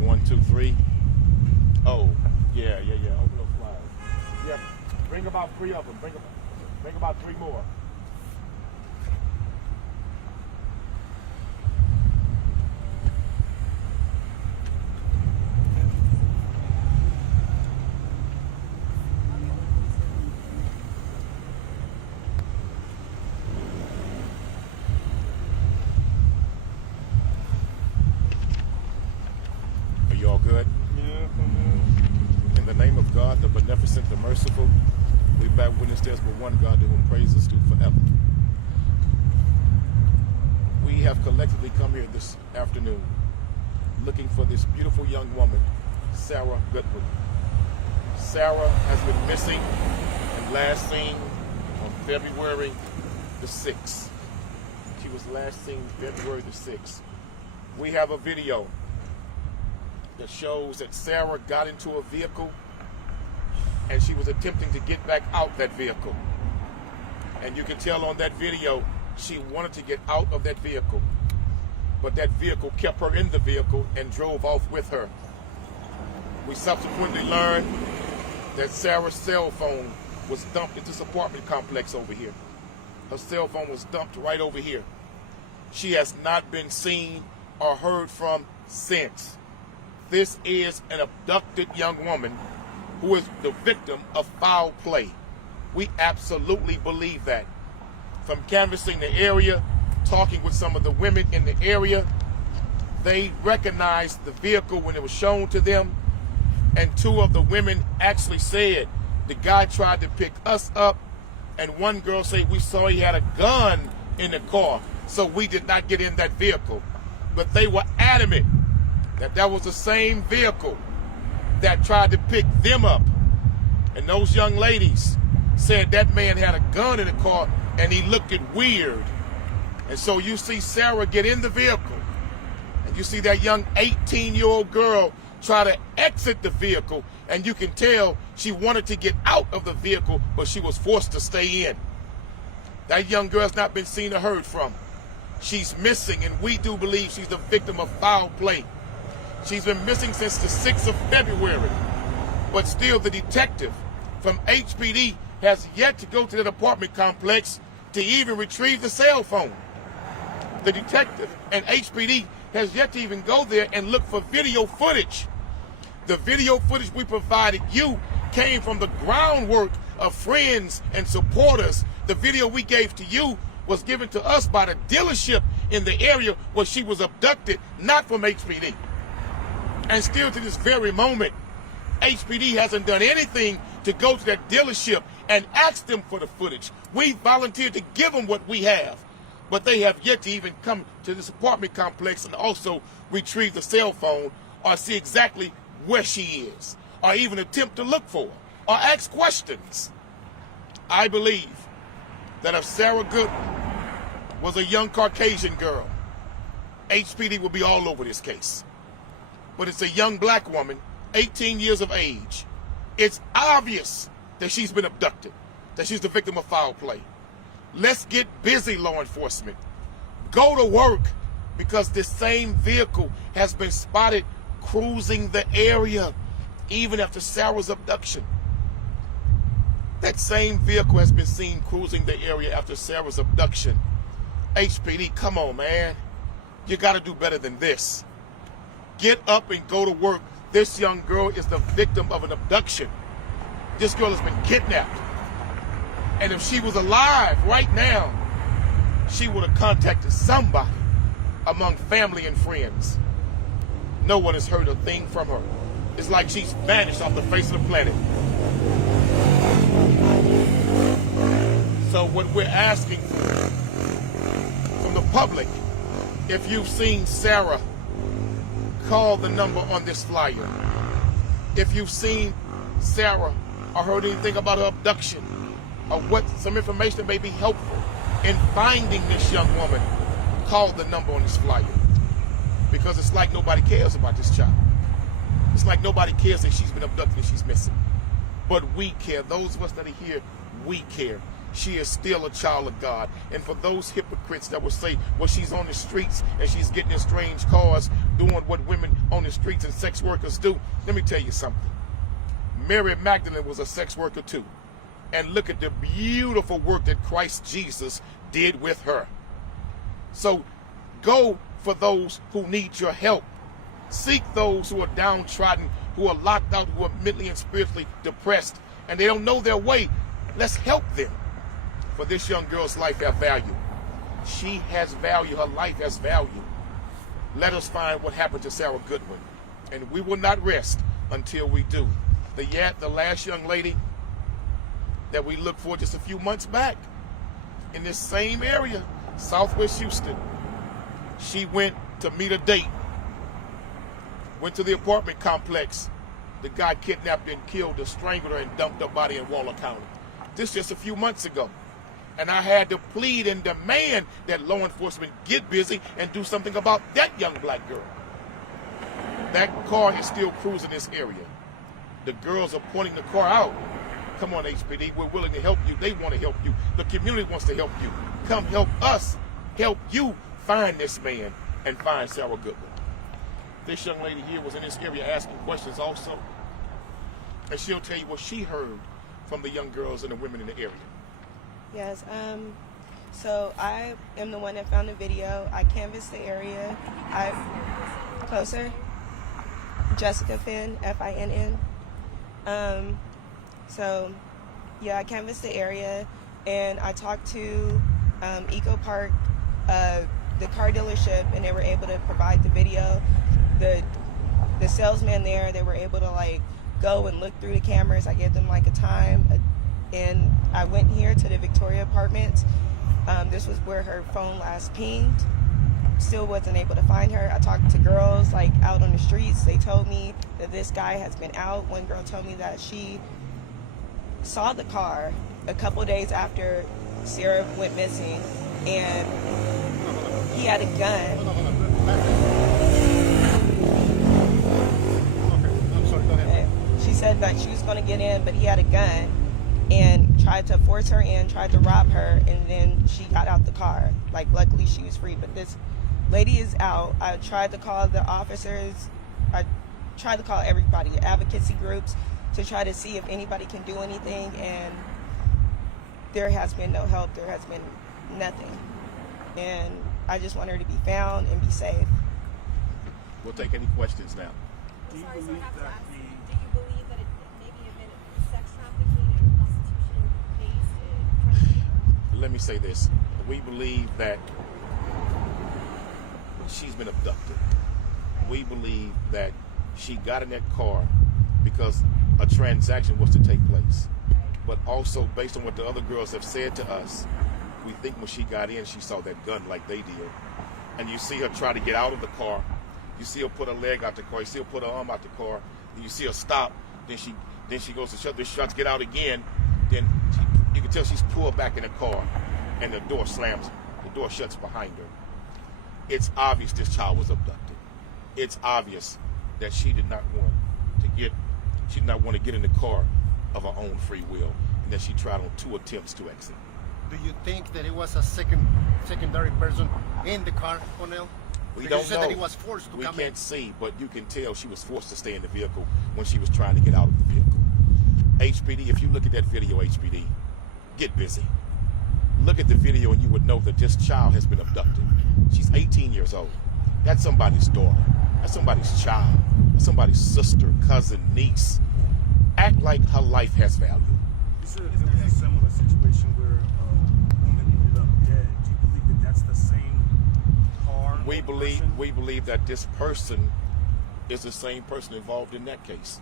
Testing 1, 2, 3. Oh, yeah. Open those flyers. Yeah, bring about 3 of them. Bring about 3 more. Are you all good? In the name of God, the beneficent, the merciful, we bear witness there's but one God to whom praise is due forever. We have collectively come here this afternoon looking for this beautiful young woman, Sara Goodwin. Sara has been missing and last seen on February the 6th. She was last seen February the 6th. We have a video that shows that Sara got into a vehicle and she was attempting to get back out that vehicle. And you can tell on that video she wanted to get out of that vehicle, but that vehicle kept her in the vehicle and drove off with her. We subsequently learned that Sara's cell phone was dumped into this apartment complex over here. Her cell phone was dumped right over here. She has not been seen or heard from since. This is an abducted young woman who is the victim of foul play. We absolutely believe that. From canvassing the area, talking with some of the women in the area, they recognized the vehicle when it was shown to them, and 2 of the women actually said the guy tried to pick us up, and one girl said we saw he had a gun in the car, so we did not get in that vehicle. But they were adamant that that was the same vehicle that tried to pick them up. And those young ladies said that man had a gun in the car and he looked it weird. And so you see Sara get in the vehicle and you see that young 18-year-old girl try to exit the vehicle, and you can tell she wanted to get out of the vehicle, but she was forced to stay in. That young girl has not been seen or heard from. She's missing, and we do believe she's the victim of foul play. She's been missing since the 6th of February, but still the detective from HPD has yet to go to that apartment complex to even retrieve the cell phone. The detective and HPD has yet to even go there and look for video footage. The video footage we provided you came from the groundwork of friends and supporters. The video we gave to you was given to us by the dealership in the area where she was abducted, not from HPD. And still to this very moment, HPD hasn't done anything to go to that dealership and ask them for the footage. We volunteered to give them what we have, but they have yet to even come to this apartment complex and also retrieve the cell phone or see exactly where she is, or even attempt to look for her, or ask questions. I believe that if Sara Goodwin was a young Caucasian girl, HPD would be all over this case. But it's a young black woman, 18 years of age. It's obvious that she's been abducted, that she's the victim of foul play. Let's get busy, law enforcement. Go to work, because this same vehicle has been spotted cruising the area even after Sara's abduction. That same vehicle has been seen cruising the area after Sara's abduction. HPD, come on, man. You got to do better than this. Get up and go to work. This young girl is the victim of an abduction. This girl has been kidnapped. And if she was alive right now, she would have contacted somebody among family and friends. No one has heard a thing from her. It's like she's vanished off the face of the planet. So what we're asking from the public, if you've seen Sara, call the number on this flyer. If you've seen Sara or heard anything about her abduction, or what some information that may be helpful in finding this young woman, call the number on this flyer. Because it's like nobody cares about this child. It's like nobody cares that she's been abducted and she's missing. But we care. Those of us that are here, we care. She is still a child of God. And for those hypocrites that will say, well, she's on the streets and she's getting in strange cars, doing what women on the streets and sex workers do. Let me tell you something. Mary Magdalene was a sex worker too. And look at the beautiful work that Christ Jesus did with her. So go for those who need your help. Seek those who are downtrodden, who are locked out, who are mentally and spiritually depressed, and they don't know their way. Let's help them. For this young girl's life has value. She has value. Her life has value. Let us find what happened to Sara Goodwin. And we will not rest until we do. The last young lady that we looked for just a few months back in this same area, Southwest Houston. She went to meet a date. Went to the apartment complex. The guy kidnapped and killed her, strangled her, and dumped her body in Waller County. This just a few months ago. And I had to plead and demand that law enforcement get busy and do something about that young black girl. That car is still cruising this area. The girls are pointing the car out. Come on, HPD, we're willing to help you. They want to help you. The community wants to help you. Come help us help you find this man and find Sara Goodwin. This young lady here was in this area asking questions also. And she'll tell you what she heard from the young girls and the women in the area. Yes, so I am the one that found the video. I canvassed the area. Closer. Jessica Finn, Finn. So, yeah, I canvassed the area, and I talked to Eco Park, the car dealership, and they were able to provide the video. The salesman there, they were able to like go and look through the cameras. I gave them like a time, and I went here to the Victoria Apartments. This was where her phone last pinged. Still wasn't able to find her. I talked to girls like out on the streets. They told me that this guy has been out. One girl told me that she saw the car a couple days after Sara went missing, and he had a gun. Okay, I'm sorry, go ahead. She said that she was going to get in, but he had a gun and tried to force her in, tried to rob her, and then she got out the car. Like, luckily she was free, but this lady is out. I tried to call the officers. I tried to call everybody, advocacy groups, to try to see if anybody can do anything, and there has been no help. There has been nothing. And I just want her to be found and be safe. We'll take any questions now. Do you believe that it maybe have been sex trafficking and prostitution based? Let me say this. We believe that she's been abducted. We believe that she got in that car because a transaction was to take place. But also, based on what the other girls have said to us, we think when she got in, she saw that gun like they did. And you see her try to get out of the car. You see her put her leg out the car. You see her put her arm out the car. Then you see her stop. Then she goes to shut the shots, get out again. Then you can tell she's pulled back in the car, and the door slams. The door shuts behind her. It's obvious this child was abducted. It's obvious that she did not want to get in the car of her own free will, and that she tried on 2 attempts to exit. Do you think that it was a secondary person in the car, Quanell? We Because don't you said know. that he was forced to We come can't in. see, but you can tell she was forced to stay in the vehicle when she was trying to get out of the vehicle. HPD, if you look at that video, HPD, get busy. Look at the video and you would know that this child has been abducted. She's 18 years old. That's somebody's daughter. That's somebody's child. That's somebody's sister, cousin, niece. Act like her life has value. It was a similar situation where a woman ended up dead. Do you believe that that's the same car? We believe that this person is the same person involved in that case.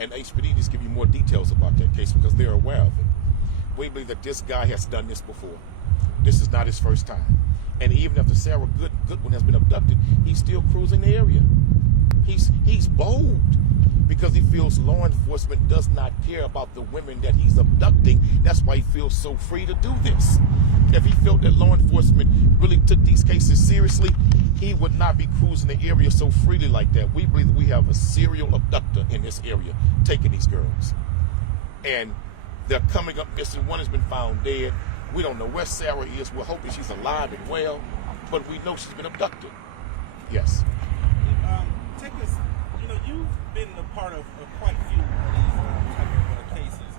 And HPD just give you more details about that case because they're aware of it. We believe that this guy has done this before. This is not his first time. And even after Sara Goodwin has been abducted, he's still cruising the area. He's bold because he feels law enforcement does not care about the women that he's abducting. That's why he feels so free to do this. If he felt that law enforcement really took these cases seriously, he would not be cruising the area so freely like that. We believe that we have a serial abductor in this area taking these girls. And they're coming up missing. One has been found dead. We don't know where Sara is. We're hoping she's alive and well, but we know she's been abducted. Yes. take us. You know, you've been a part of quite a few of these type of cases.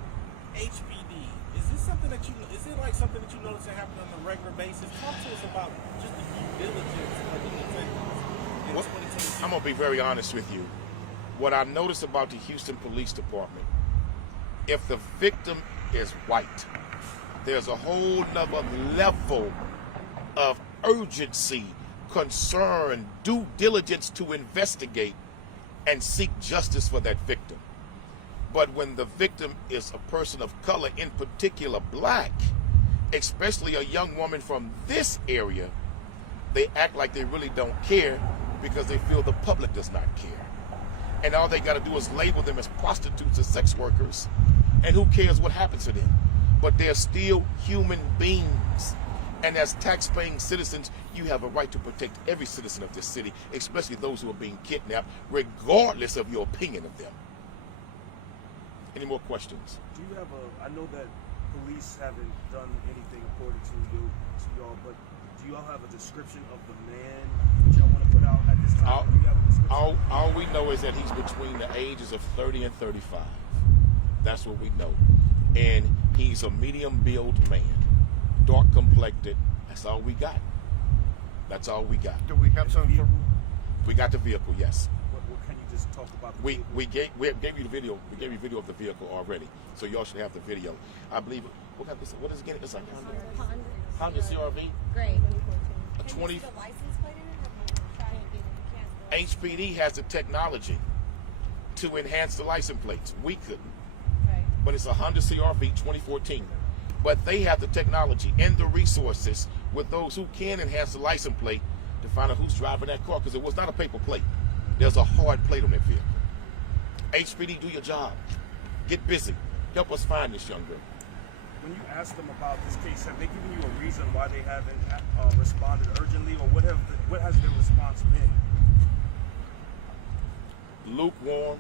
HPD, is this something that you? Is it like something that you notice that happen on a regular basis? Talk to us about just the due diligence of the detectives in 2022. I'm gonna be very honest with you. What I notice about the Houston Police Department, if the victim is white, there's a whole nother level of urgency, concern, due diligence to investigate and seek justice for that victim. But when the victim is a person of color, in particular black, especially a young woman from this area, they act like they really don't care because they feel the public does not care. And all they got to do is label them as prostitutes or sex workers, and who cares what happens to them? But they're still human beings. And as tax-paying citizens, you have a right to protect every citizen of this city, especially those who are being kidnapped, regardless of your opinion of them. Any more questions? Do you have I know that police haven't done anything according to y'all, but do y'all have a description of the man that y'all want to put out at this time? Do you have a description? All we know is that he's between the ages of 30 and 35. That's what we know. And he's a medium-built man, dark complected. That's all we got. That's all we got. Do we have some? We got the vehicle, yes. What can you just talk about? The vehicle? We gave you the video. We gave you video of the vehicle already, so y'all should have the video. I believe. What is it again? It's like Honda CRV. Great. A 20. The license plate in it? HPD has the technology to enhance the license plates. We couldn't. Right. But it's a Honda CRV 2014. But they have the technology and the resources with those who can enhance the license plate to find out who's driving that car, because it was not a paper plate. There's a hard plate on that vehicle. HPD, do your job. Get busy. Help us find this young girl. When you ask them about this case, have they given you a reason why they haven't responded urgently, or what has their response been? Lukewarm,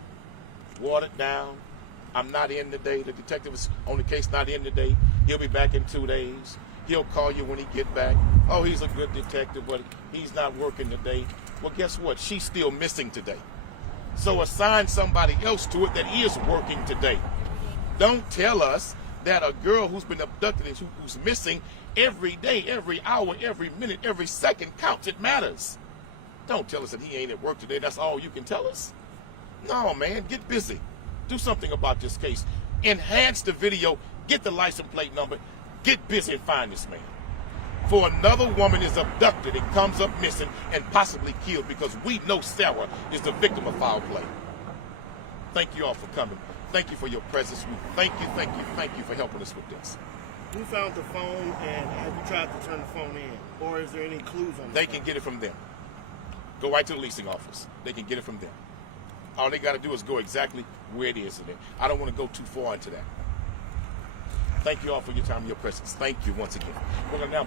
watered down. I'm not in today. The detective is on the case, not in today. He'll be back in 2 days. He'll call you when he get back. Oh, he's a good detective, but he's not working today. Well, guess what? She's still missing today. So assign somebody else to it that is working today. Don't tell us that a girl who's been abducted and who's missing every day, every hour, every minute, every second counts. It matters. Don't tell us that he ain't at work today. That's all you can tell us. No, man, get busy. Do something about this case. Enhance the video. Get the license plate number. Get busy and find this man. For another woman is abducted and comes up missing and possibly killed because we know Sara is the victim of foul play. Thank you all for coming. Thank you for your presence. We thank you for helping us with this. Who found the phone, and have you tried to turn the phone in? Or is there any clues on They can get it from them. Go right to the leasing office. They can get it from them. All they got to do is go exactly where it is. I don't want to go too far into that. Thank you all for your time and your presence. Thank you once again. We're going to now